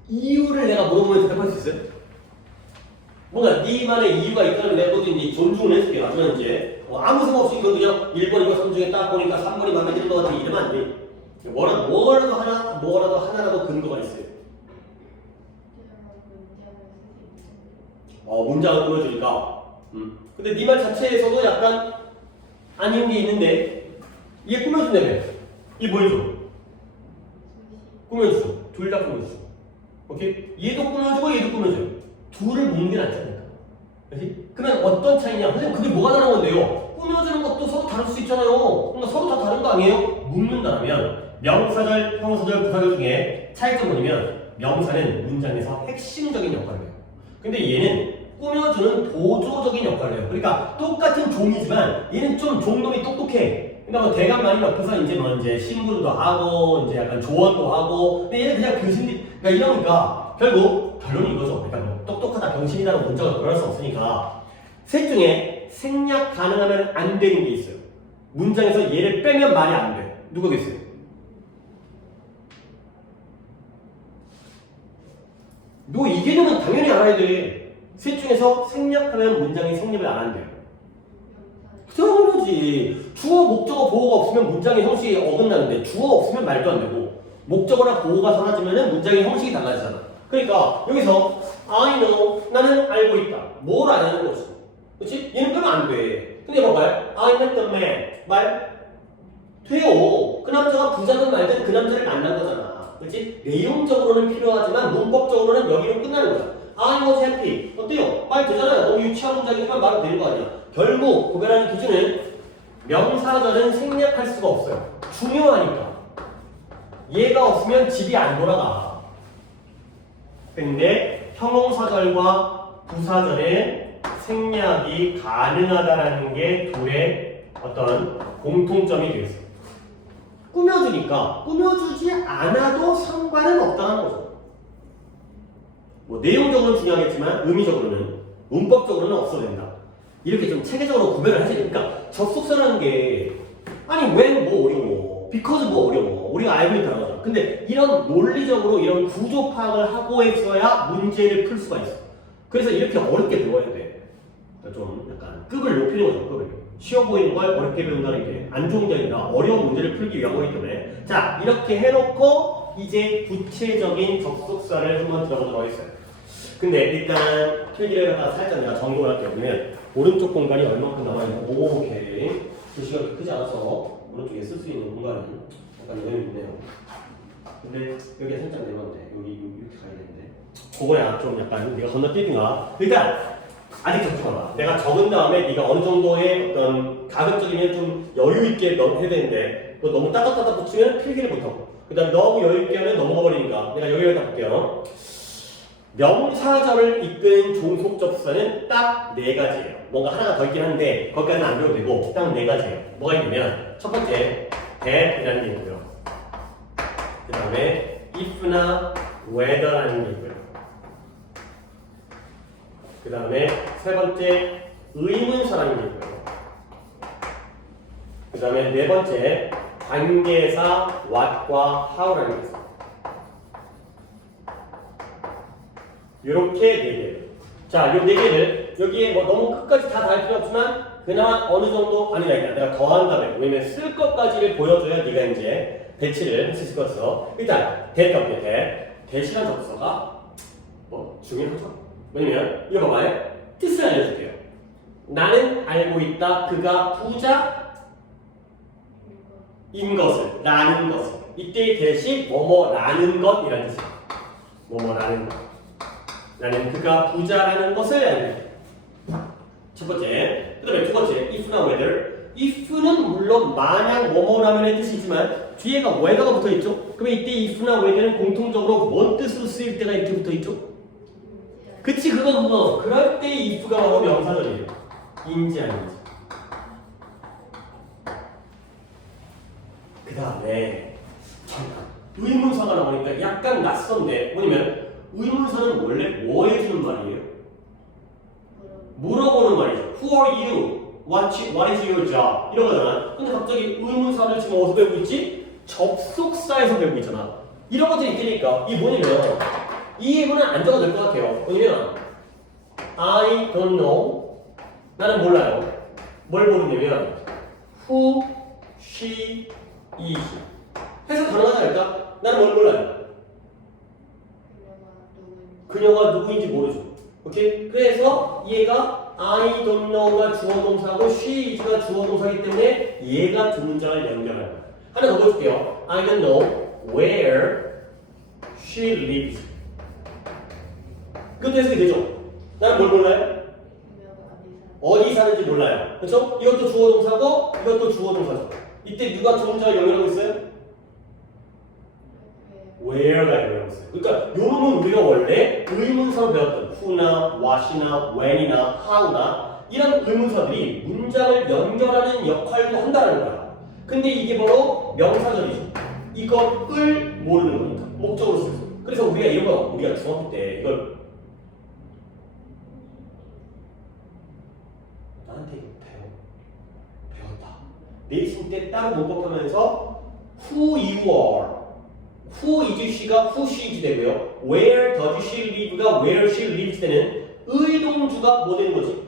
이유를 내가 물어보면 대답할 수 있어요? 뭔가 네만의 이유가 있다면 내가 그것도 이제 존중을 해줄게. 하지만 이제 아무 생각 없이 그건 그냥 1번이고 3 중에 딱 보니까 3번이 마음에 드는 것 같아 이러면 안 돼. 뭐라도 하나라도 근거가 있어요. 문장을 꾸며주니까. 근데 네 말 자체에서도 약간 아닌 게 있는데 얘 꾸며준다며. 얘 뭐 해줘? 꾸며주죠. 둘 다 꾸며주죠. 오케이? 얘도 꾸며주고 얘도 꾸며줘요. 둘을 묶는 게 낫지 않을까? 그렇지? 그러면 어떤 차이냐? 선생님 그게 뭐가 다른 건데요? 꾸며주는 것도 서로 다를 수 있잖아요. 그러니까 서로 다 다른 거 아니에요? 묶는다면 명사절, 형사절, 부사절 중에 차이점은 뭐냐면 명사는 문장에서 핵심적인 역할을 해요. 근데 얘는 꾸며주는 보조적인 역할을 해요. 그러니까 똑같은 종이지만 얘는 좀 종놈이 똑똑해. 그러니까 뭐 대감 많이 옆에서 이제 뭐 이제 신부도 하고 이제 약간 조언도 하고 근데 얘는 그냥 교수님 그러니까 이러니까 결국 결론이 이거죠. 그러니까 뭐 똑똑하다 병신이라는 문장을 그럴 수 없으니까 셋 중에 생략 가능하면 안 되는 게 있어요. 문장에서 얘를 빼면 말이 안 돼. 누구겠어요? 너 이 개념은 당연히 알아야 돼. 셋 중에서 생략하면 문장이 성립을 안 한대요. 당연하지. 주어, 목적어, 보호가 없으면 문장의 형식이 어긋나는데 주어 없으면 말도 안 되고 목적어나 보호가 사라지면 문장의 형식이 달라지잖아. 그러니까 여기서 I know, 나는 알고 있다. 뭘 아냐는 거지. 그렇지? 얘는 빼면 안 돼. 근데 봐봐요. I met the man. 말 돼요. 그 남자가 부자든 말든 그 남자를 만난 거잖아. 그렇지? 내용적으로는 필요하지만 문법적으로는 여기로 끝나는 거야. I was happy. 어때요? 말 되잖아요. 너무 유치한 문장이지만 말은 되는 거 아니야. 결국 구별하는 기준은 명사절은 생략할 수가 없어요. 중요하니까. 얘가 없으면 집이 안 돌아가. 근데 형용사절과 부사절은 생략이 가능하다라는 게 둘의 어떤 공통점이 되겠어요. 꾸며주니까 꾸며주지 않아도 상관은 없다는 거죠. 뭐 내용적으로는 중요하겠지만 의미적으로는 문법적으로는 없어도 된다. 이렇게 좀 체계적으로 구별을 하셔야 되니까 접속사라는 게 아니 when 뭐 어려워 because 뭐 어려워 우리가 알고 있다는 거죠. 근데 이런 논리적으로 이런 구조 파악을 하고 있어야 문제를 풀 수가 있어. 그래서 이렇게 어렵게 배워야 돼. 그러니까 좀 약간 급을 높이는 거죠. 급을. 쉬워 보이는 걸 어렵게 배운다는 게 안 좋은 게 아니라 어려운 문제를 풀기 위한 거기 때문에 자 이렇게 해놓고 이제 구체적인 접속사를 한번 들어보도록 하겠어요. 근데 일단 필기를 갖다가 살짝 내가 정리를 할게요. 그러면 오른쪽 공간이 얼마큼 남아있나? 오케이. 글씨가 크지 않아서 오른쪽에 쓸 수 있는 공간은 약간 여유 있네요. 근데 여기가 살짝 내려가면 돼. 여기 이렇게 가야 되는데 그거야 좀 약간 네가 건너뛰든가. 일단 아직 접속하봐. 내가 적은 다음에 네가 어느 정도의 어떤 가급적이면 좀 여유 있게 해야 되는데 또 너무 따닥따닥 붙이면 필기를 못하고 그 다음에 너무 여유 있게 하면 넘어가 버리니까 내가 여기를 다 볼게요. 명사절을 이끄는 종속접사는 딱 4가지예요. 뭔가 하나가 더 있긴 한데 거기까지는 안 배워도 되고 딱 4가지예요. 뭐가 있냐면 첫 번째 that이라는 게 있고요. 그 다음에 if나 whether라는 게 있고요. 그 다음에 세 번째 의문사라는 게 있고요. 그 다음에 네 번째 관계사 what과 how라는 게 있어요. 이렇게 4개. 자, 이 4개를 여기에 뭐 너무 끝까지 다 달 필요 없지만 그나마 어느 정도 아니라 내가 더한 다음에 왜냐면 쓸 것까지를 보여줘야 네가 이제 배치를 할 수 있을 것 같아서 일단 대가 없게 대시란 접서가 뭐 중요하죠. 왜냐면 이거 봐봐요. 뜻을 알려줄게요. 나는 알고 있다. 그가 부자 인 것을, 라는 것을. 이때 대신 뭐뭐라는 것이라는 뜻이에요. 뭐뭐라는 것. 라는 그가 부자라는 것을 알게. 첫 번째. 그 다음에 두 번째. if나 whether. if는 물론 만약 뭐뭐라면의 뜻이 있지만 뒤에가 whether가 붙어있죠. 그러면 이때 if나 whether는 공통적으로 뭔 뜻으로 쓰일 때가 이렇게 붙어있죠. 그치 그거. 그럴 때 if가 바로 명사절이에요. 인지 아닌지. 그 다음에 의문사가 나오니까 약간 낯선데 뭐냐면 의문사는 원래 뭐 해주는 말이에요? 물어보는 말이죠. Who are you? What is your job? 이런 거잖아. 근데 갑자기 의문사를 지금 어디서 배우고 있지? 접속사에서 배우고 있잖아. 이런 것들이 있으니까 이 뭐냐면 이 예문은 안 적어도 될 것 같아요. 뭐냐면 I don't know. 나는 몰라요. 뭘 모르냐면 who, she, is. 해석 가능하지 않을까? 나는 뭘 몰라요. 그녀가 누구인지 모르죠. 오케이? 그래서 얘가 I don't know가 주어동사고 she is가 주어동사이기 때문에 얘가 두 문장을 연결하는 거야. 하나 더 보여줄게요. I don't know where she lives. 그것도 해석이 되죠? 나는 뭘 몰라요? 어디 사는지 몰라요. 그렇죠? 이것도 주어동사고 이것도 주어동사죠. 이때 누가 두 문장을 연결하고 있어요? where가 연결하고 있어요. 그러니까 요놈은 우리가 원래 의문사로 배웠던 who나 what이나 when이나 how나 이런 의문사들이 문장을 연결하는 역할도 한다는 거야. 근데 이게 바로 명사절이죠. 이것을 모르는 거니까 목적으로 쓰였어. 그래서 우리가 이런 거 우리가 중학교 때 이걸 나한테 이거 배웠다. 내신 때 따로 문법하면서 who you are, who is she가 who she is 되고요. where does she live가 where she lives 되는 의동주가 뭐 되는 거지?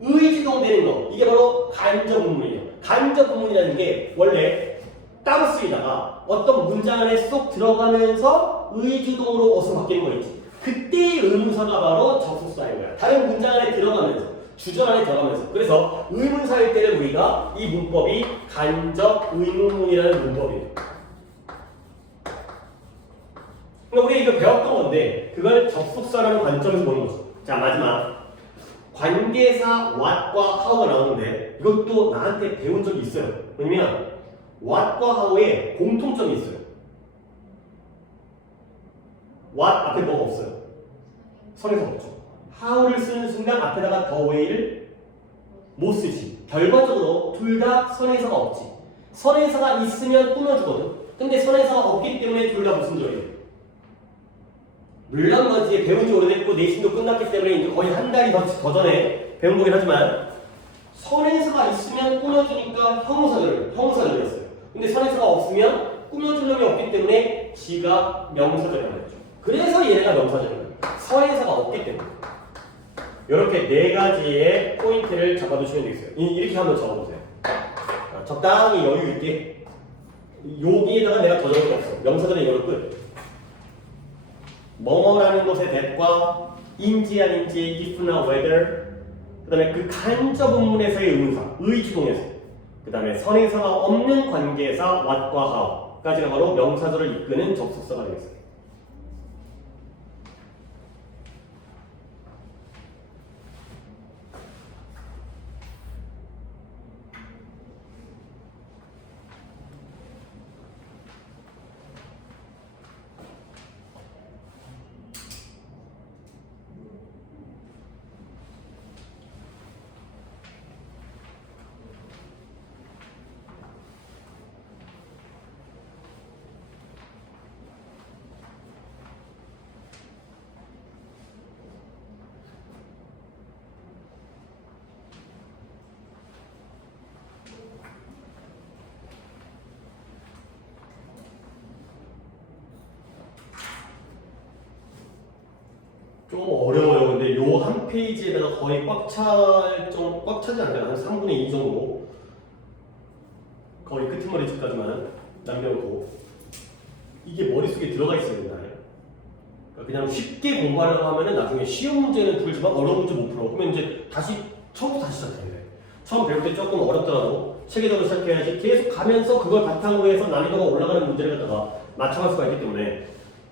의지동 되는 거. 이게 바로 간접 부문이에요. 간접 부문이라는 게 원래 따로 쓰이다가 어떤 문장 안에 쏙 들어가면서 의주동으로 어서 바뀌는 거 있지. 그때의 의문사가 바로 접속사인 거야. 다른 문장 안에 들어가면서 주절 안에 들어가면서. 그래서 의문사일 때는 우리가 이 문법이 간접 의문문이라는 문법이에요. 그러니까 우리가 이거 배웠던 건데 그걸 접속사라는 관점에서 보는 거죠. 자, 마지막 관계사 what과 how가 나오는데 이것도 나한테 배운 적이 있어요. 왜냐면 what과 how에 공통점이 있어요. what 앞에 뭐가 없어요. 선에서 없죠. how를 쓰는 순간 앞에다가 the way를 못 쓰지. 결과적으로 둘 다 선에서가 없지. 선에서가 있으면 꾸며주거든. 근데 선에서가 없기 때문에 둘 다 무슨 소리예요? 물론 뭐 이제 배운 지 오래됐고 내신도 끝났기 때문에 이제 거의 한 달이 더 전에 배운 거긴 하지만 선에서가 있으면 꾸며주니까 형용사절이었어요. 근데 선에서가 없으면 꾸며줄 놈이 없기 때문에 지가 명사절이라고 했죠. 그래서 얘네가 명사절이에요. 선에서가 없기 때문에. 이렇게 네 가지의 포인트를 잡아두시면 되겠어요. 이렇게 한번 적어보세요. 적당히 여유 있게. 여기에다가 내가 더 적을 거 없어. 명사절은 이걸로 끝. 뭐뭐라는 것의 that과 인지 아닌지 if나 whether, 그 다음에 그 간접 문문에서의 의문사, 의주동에서, 그 다음에 선에서가 없는 관계사 what과 how까지가 바로 명사절을 이끄는 접속사가 되겠습니다. 좀 어려워요. 근데 요 한 페이지에다가 거의 꽉 차지 않나요? 한 3분의 2 정도. 거의 끄트머리까지만 남겨놓고. 이게 머릿속에 들어가 있어야 된다요. 그러니까 그냥 쉽게 공부하려고 하면은 나중에 쉬운 문제는 풀지만 어려운 문제 못 풀어. 그러면 이제 처음부터 다시 시작해야 돼. 처음 배울 때 조금 어렵더라도 체계적으로 시작해야지 계속 가면서 그걸 바탕으로 해서 난이도가 올라가는 문제를 갖다가 맞춰갈 수가 있기 때문에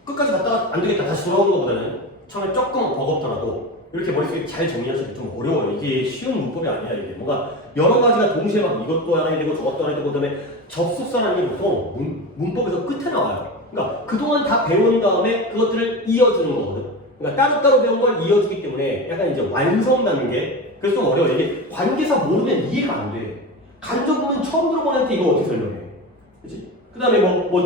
끝까지 갔다가 안 되겠다 다시 돌아오는 것보다는 처음에 조금 버겁더라도 이렇게 머릿속에 잘 정리하시기 좀 어려워요. 이게 쉬운 문법이 아니야. 이게 뭔가 여러 가지가 동시에 막 이것도 알아야 되고 저것도 알아야 되고 그다음에 접속사라는 게 보통 문법에서 끝에 나와요. 그러니까 그동안 다 배운 다음에 그것들을 이어주는 거거든. 그러니까 따로따로 배운 걸 이어주기 때문에 약간 이제 완성 단계. 그래서 좀 어려워. 이게 관계사 모르면 이해가 안 돼. 간접 보면 처음 들어보는 애한테 이거 어떻게 설명해? 그치? 그 다음에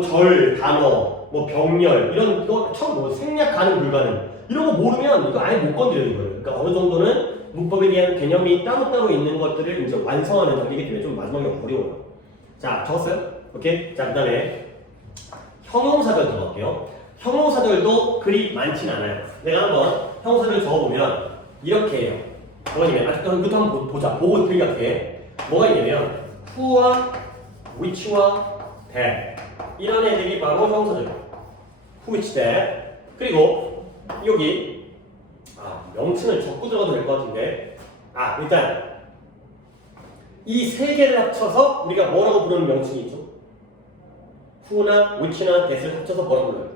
절, 단어, 병렬, 이런 거 처음 생략 가능, 불가능. 이런 거 모르면 이거 아예 못 건드리는 거예요. 그러니까 어느 정도는 문법에 대한 개념이 따로따로 있는 것들을 이제 완성하는 단계이기 때문에 좀 마지막에 어려워요. 자, 적었어요? 오케이? 자, 그 다음에 형용사절 들어갈게요. 형용사절도 그리 많진 않아요. 내가 한번 형용사절 적어보면 이렇게 해요. 뭐가 있냐면, 아직도 이것도 한번 보자. 보고 들려게. 뭐가 있냐면, who와 which와 that. 이런 애들이 바로 형용사절이에요. who, which, that. 그리고 여기 명칭을 적고 들어가도 될 것 같은데 일단 이 세 개를 합쳐서 우리가 뭐라고 부르는 명칭이 있죠? who나 which나 that을 합쳐서 뭐라고 불러요?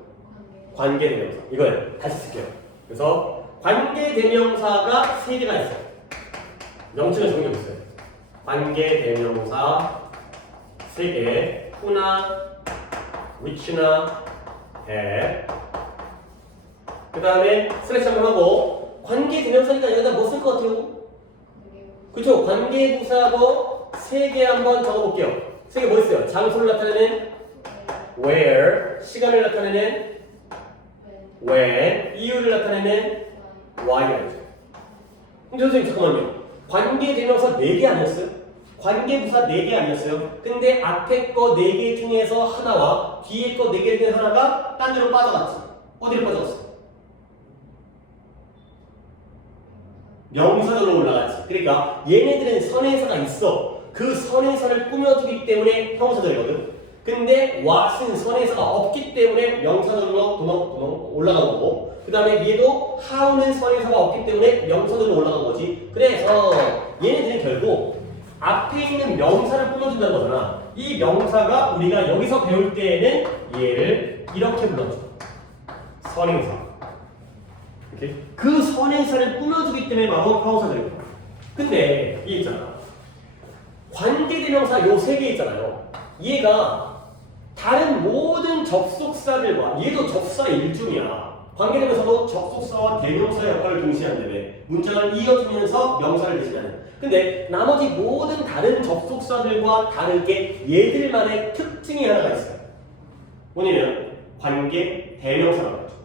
관계대명사. 이거예요. 다시 쓸게요. 그래서 관계대명사가 세 개가 있어요. 명칭을 정해줬어요. 관계대명사 세 개, who나 which나 that. 그 다음에 슬래시 한번 하고 관계대명사니까 여기다 뭐 쓸 것 같아요? 그쵸? 관계부사고 세 개 한번 적어볼게요. 세 개 뭐 있어요? 장소를 나타내는 where, 시간을 나타내는 when, 이유를 나타내는 why였죠. 근데 선생님 잠깐만요. 관계대명사 4개 아니었어요? 관계부사 4개 아니었어요? 근데 앞에 거 4개 중에서 하나와 뒤에 거 4개 중에 하나가 딴 데로 빠져갔지. 어디로 빠져갔어? 명사절로 올라가지. 그러니까 얘네들은 선행사가 있어. 그 선행사를 꾸며주기 때문에 형용사절이거든. 근데 what은 선행사가 없기 때문에 명사절로 도망 올라간 거고, 그 다음에 얘도 how는 선행사가 없기 때문에 명사절로 올라간 거지. 그래서 얘네들은 결국 앞에 있는 명사를 꾸며준다는 거잖아. 이 명사가 우리가 여기서 배울 때에는 얘를 이렇게 불러줘. 선행사. 이렇게? 그 선행사를 꾸며주기 때문에 바로 형용사절이에요. 근데 얘 있잖아. 관계대명사 요 세 개 있잖아요. 얘가 다른 모든 접속사들과 얘도 접사 일종이야. 관계대명사도 접속사와 대명사 역할을 동시에 한다며. 문장을 이어주면서 명사를 대신하는. 근데 나머지 모든 다른 접속사들과 다르게 얘들만의 특징이 하나가 있어요. 뭐냐면 관계 대명사라고 하죠.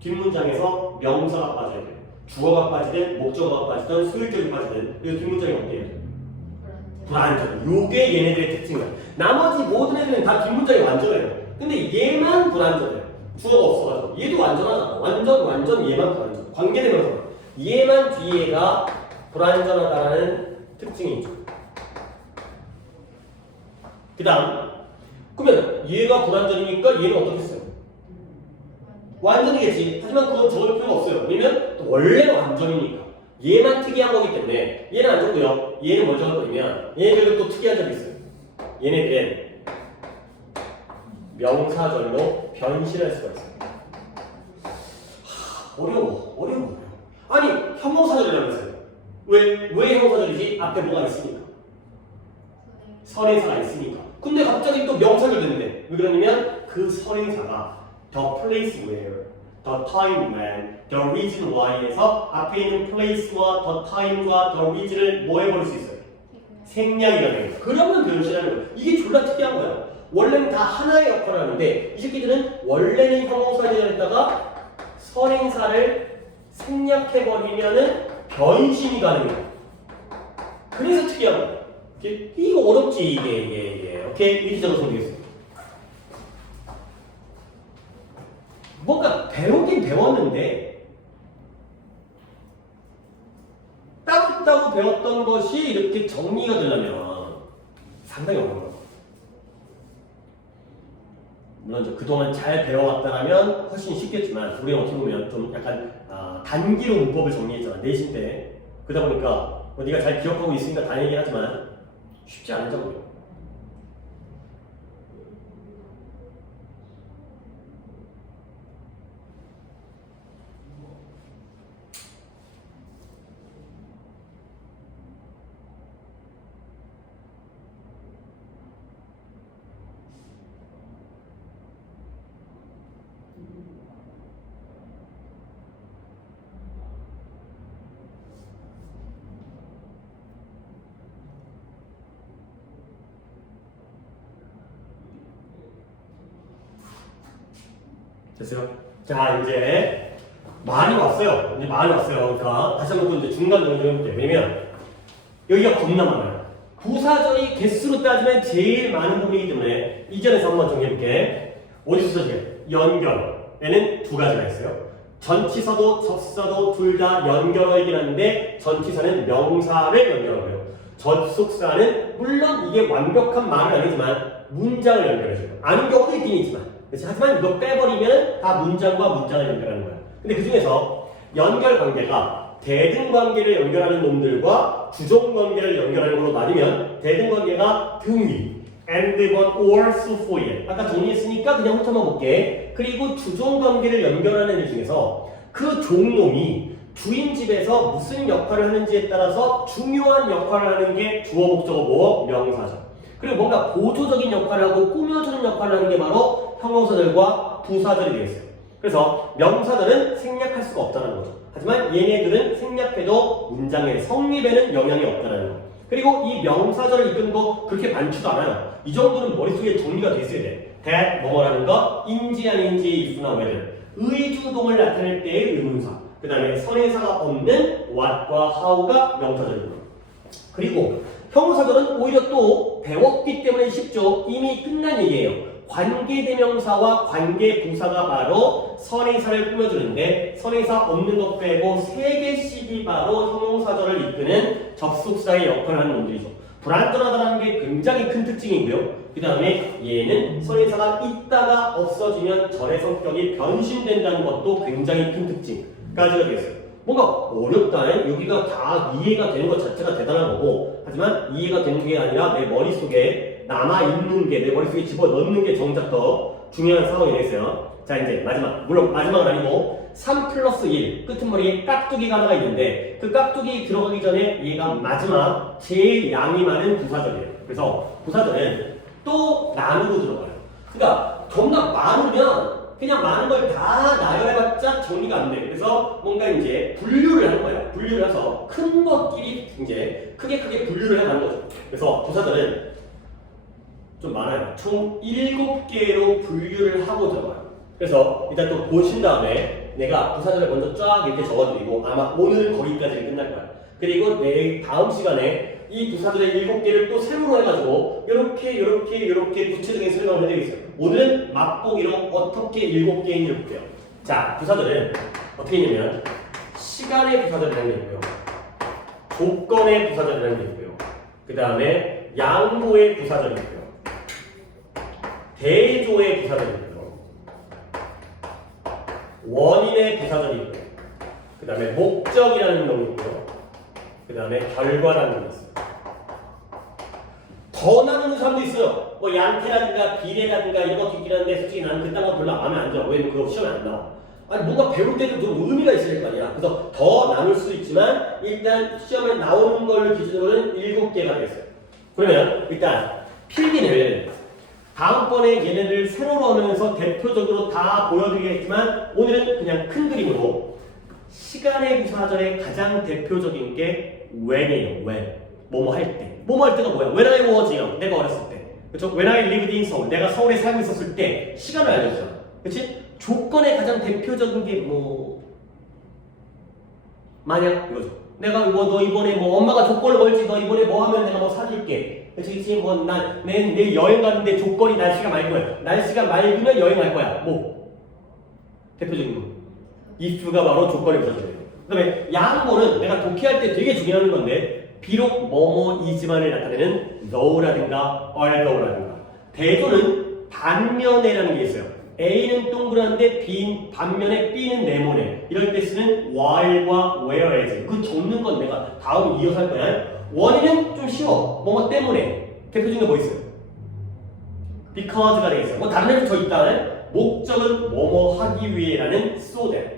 뒷문장에서 명사가 빠져야 돼요. 주어가 빠지든 목적어가 빠지든 소유격이 빠지든 이 뒷문장이 어때요? 불완전. 요게 얘네들의 특징이야. 나머지 모든 애들은 다 뒷문장이 완전해요. 근데 얘만 불완전해요. 주어가 없어가지고. 얘도 완전하잖아. 완전 얘만 불완전. 관계대명사. 얘만 뒤에가 불완전하다라는 특징이 있죠. 그 다음 그러면 얘가 불완전이니까 얘는 어떻게 써요? 완전이겠지. 하지만 그건 적을 필요가 없어요. 왜냐면 원래 완전이니까. 얘만 특이한 거기 때문에 얘는 안 적고요. 얘는 뭘 적을 거냐면 얘네들도 또 특이한 점이 있어요. 얘네들은 명사절로 변신할 수가 있어요. 어려워. 아니 형용사절이라면서요. 왜 형용사절이지? 앞에 뭐가 있으니까. 선행사가 있으니까. 근데 갑자기 또 명사절 됐는데 왜 그러냐면 그 선행사가 the place where, the time when, the reason why에서 앞에 있는 place와 the time과 the reason을 뭐 해버릴 수 있어요? 생략이라는 거예요. 그러면 변신하는 거예요. 이게 졸라 특이한 거예요. 원래는 다 하나의 역할을 하는데 이 새끼들은 원래는 형용사를 했다가 선행사를 생략해버리면은 변신이 가능해요. 그래서 특이한 거예요. 이거 어렵지 이게. 오케이? 이렇게 적어서 되겠어요. 뭔가 배우긴 배웠는데 따로 배웠던 것이 이렇게 정리가 되려면 상당히 어려운 거예요. 물론 이제 그동안 잘 배워왔다면 훨씬 쉽겠지만 우리는 어떻게 보면 좀 약간 단기로 문법을 정리했잖아. 내신 때. 그러다 보니까 네가 잘 기억하고 있으니까 다행이긴 하지만 쉽지 않은 작업이에요. 됐어요? 자, 이제 많이 왔어요. 이제 많이 왔어요. 그러니까 다시 한번 이제 중간 정리 좀 해볼게요. 왜냐면 여기가 겁나 많아요. 부사절이 개수로 따지면 제일 많은 부분이기 때문에 이전에서 한번 정리해볼게. 어디서 써지게? 연결에는 두 가지가 있어요. 전치사도 접사도 둘 다 연결어이긴 한데 전치사는 명사를 연결하고요. 접속사는 물론 이게 완벽한 말은 아니지만 문장을 연결해줘요. 아닌 경우도 있긴 있지만 그렇지? 하지만 이거 빼버리면 다 문장과 문장을 연결하는 거야. 근데 그 중에서 연결 관계가 대등 관계를 연결하는 놈들과 주종 관계를 연결하는 걸로 나뉘면 대등 관계가 등위 and, but, or, so, for에 아까 정리했으니까 그냥 훑어만 볼게. 그리고 주종 관계를 연결하는 애 중에서 그 종놈이 주인집에서 무슨 역할을 하는지에 따라서 중요한 역할을 하는 게 주어, 목적어, 보어, 명사죠. 그리고 뭔가 보조적인 역할을 하고 꾸며주는 역할을 하는 게 바로 형용사절과 부사절이 되겠어요. 그래서 명사절은 생략할 수가 없다는 거죠. 하지만 얘네들은 생략해도 문장의 성립에는 영향이 없다는 거. 그리고 이 명사절을 이끄는 거 그렇게 많지도 않아요. 이 정도는 머릿속에 정리가 돼 있어야 돼. that 뭐뭐라는 거, 인지 아닌지, if나 whether. 의주동을 나타낼 때의 의문사. 그 다음에 선행사가 없는 what과 how가 명사절입니다. 그리고 형용사절은 오히려 또 배웠기 때문에 쉽죠. 이미 끝난 얘기예요. 관계대명사와 관계부사가 바로 선행사를 꾸며주는데 선행사 없는 것 빼고 3개씩이 바로 형용사절을 이끄는 접속사의 역할을 하는 놈들이죠. 불완전하다는 게 굉장히 큰 특징이고요. 그 다음에 얘는 선행사가 있다가 없어지면 절의 성격이 변신된다는 것도 굉장히 큰 특징까지가 되겠어요. 뭔가 어렵다. 여기가 다 이해가 되는 것 자체가 대단한 거고 하지만 이해가 되는 게 아니라 내 머릿속에 남아있는 게 내 머릿속에 집어넣는 게 정작 더 중요한 상황이 되겠어요. 자 이제 마지막 물론 마지막은 아니고 3+1 끄트머리에 깍두기가 하나가 있는데 그 깍두기 들어가기 전에 얘가 마지막 제일 양이 많은 부사절이에요. 그래서 부사절은 또 나누고 들어가요. 그러니까 겁나 많으면 그냥 많은 걸 다 나열해봤자 정리가 안 돼. 그래서 뭔가 이제 분류를 하는 거예요. 분류를 해서 큰 것끼리 이제 크게 분류를 해가는 거죠. 그래서 부사절은 좀 많아요. 총 7개로 분류를 하고 들어가요. 그래서 일단 또 보신 다음에 내가 부사절을 먼저 쫙 이렇게 적어드리고 아마 오늘은 거기까지 끝날 거야. 그리고 내 다음 시간에 이 부사절의 7개를 또 세로로 해가지고 이렇게 구체적인 설명을 해드리겠어요. 오늘은 맛보기로 어떻게 7개인지 볼게요. 자, 부사절은 어떻게 있냐면 시간의 부사절이라는 게 있고요. 조건의 부사절이라는 게 있고요. 그 다음에 양보의 부사절이 있고요. 대조의 부사절이 있고요. 원인의 부사절이 있고요. 그 다음에 목적이라는 놈이 있고요. 그 다음에 결과라는 놈이 있어요. 더 나누는 사람도 있어요. 뭐 양태라든가 비례라든가 이런 것도 있긴 한데 솔직히 나는 그딴 거 별로 마음에 안 들어. 왜냐면 그거 시험에 안 나와. 아니 뭔가 배울 때도 좀 의미가 있어야 될 거 아니야. 그래서 더 나눌 수도 있지만 일단 시험에 나오는 걸로 기준으로는 7개가 되겠어요. 그러면 일단 필기를 다음번에 얘네들 세로로 하면서 대표적으로 다 보여드리겠지만 오늘은 그냥 큰 그림으로 시간의 부사절의 가장 대표적인 게 when이에요. when. 뭐뭐 할 때. 뭐뭐 할 때가 뭐야? When I was young. 내가 어렸을 때. 그렇죠? When I lived in 서울. 내가 서울에 살고 있었을 때 시간을 알려주잖아. 그렇지? 조건의 가장 대표적인 게 뭐 만약 이거죠. 내가 뭐 너 이번에 뭐 엄마가 조건을 걸지 너 이번에 뭐 하면 내가 뭐 사줄게. 그렇지? 뭐 난 내일 여행 가는데 조건이 날씨가 맑으면 날씨가 맑으면 여행할 거야. 뭐 대표적인 거. if가 바로 조건의 부사절이에요. 그다음에 양보는 내가 독해할 때 되게 중요한 건데 비록 뭐뭐이지만을 나타내는 though라든가 althoughla든가 대조는 반면에라는 게 있어요. A는 동그란데 반면에 B는 네모네. 이럴 때 쓰는 while과 whereas. 그 적는 건 내가 다음 이어서 할 거야. 원인은 좀 쉬워. 뭐뭐 때문에. 대표 중에 뭐 있어요? because가 되겠어요. 뭐 다른 애도 더 있다. 목적은 뭐뭐 하기 위해라는 so that.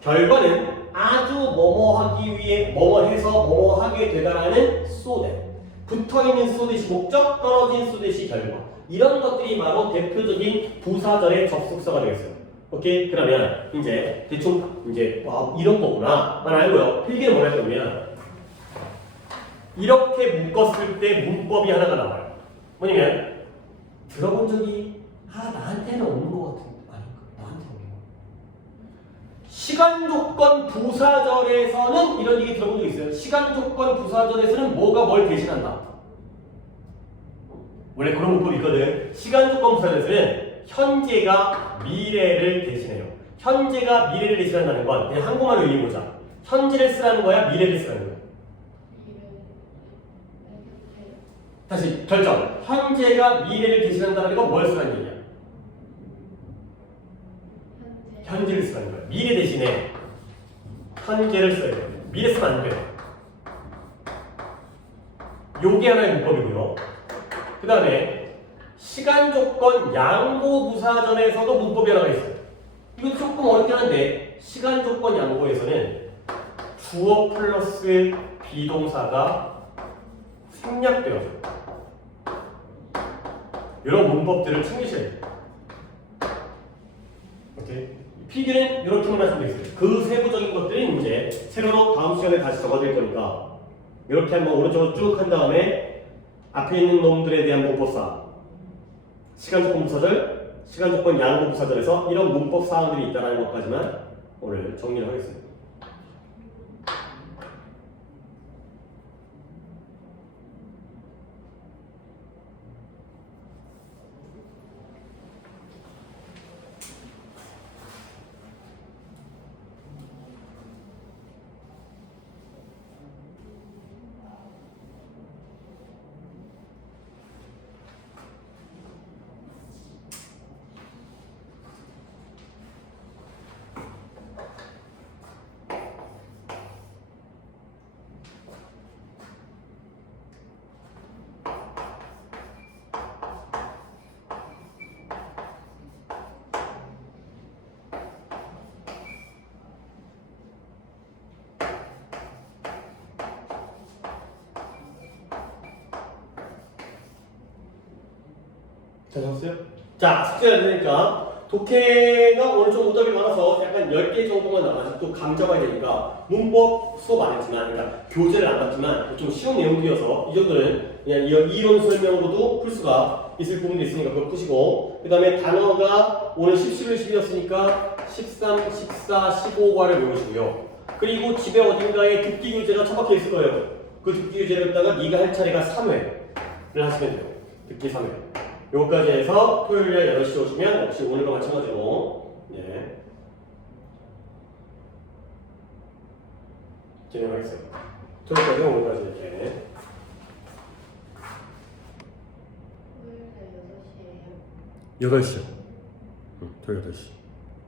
결과는 아주 뭐뭐 하기 위해 뭐뭐 해서 뭐뭐 하게 되다라는 so that. 붙어있는 so that이 목적, 떨어진 so that이 결과. 이런 것들이 바로 대표적인 부사절의 접속사가 되겠어요. 오케이? 그러면 이제 대충 이제 와 이런 거구나 만 알고요. 필기는 뭐라 할 거면 이렇게 묶었을 때 문법이 하나가 나와요. 뭐냐면 들어본 적이 나한테는 없는 것 같은데 아닌가? 나한테 없는 시간 조건 부사절에서는 이런 얘기 들어본 적 있어요. 시간 조건 부사절에서는 뭐가 뭘 대신한다. 원래 그런 문법이 있거든. 시간 조건 부사절에서는 현재가 미래를 대신해요. 현재가 미래를 대신한다는 건 그냥 한국말로 얘기해보자. 현재를 쓰라는 거야? 미래를 쓰라는 거야? 다시 결정. 현재가 미래를 대신한다는 건 뭘 쓰라는 얘기야? 현재를 쓰라는 거야. 미래 대신에 현재를 써야 돼. 미래 쓰면 안 돼. 요게 하나의 문법이고요. 그 다음에 시간 조건 양보 부사전에서도 문법이 하나가 있어요. 이것도 조금 어렵긴 한데 시간 조건 양보에서는 주어 플러스 비동사가 생략되어요. 이런 문법들을 챙기셔야 돼요. 오케이? 필기는 이렇게만 말씀드리고 있어요. 그 세부적인 것들이 이제 새로 다음 시간에 다시 적어드릴 거니까 이렇게 한번 오른쪽으로 쭉 한 다음에 앞에 있는 놈들에 대한 문법사, 시간 조건 부사절, 시간 조건 양보 부사절에서 이런 문법 사항들이 있다는 것까지만 오늘 정리를 하겠습니다. 잘 적었어요? 자, 숙제가 되니까 독해가 오늘 좀 오답이 많아서 약간 10개 정도만 남아서 또 감 잡아야 되니까 문법 수업 안 했지만, 그러니까 교재를 안 봤지만 좀 쉬운 내용들이어서 이 정도는 그냥 이론 설명으로도 풀 수가 있을 부분도 있으니까 그거 푸시고, 그 다음에 단어가 오늘 10, 11, 12였으니까 13, 14, 15과를 외우시고요. 그리고 집에 어딘가에 듣기 교재가 처박혀 있을 거예요. 그 듣기 교재를 갖다가 네가 할 차례가 3회를 하시면 돼요. 듣기 3회. 요거까지 해서 토요일에 8시에 오시면 역시 오늘과 마찬가지로 진행하겠습니다. 토요일까지 오늘까지 이렇게. 토요일에 6시에요. 8시요. 토요일 8시.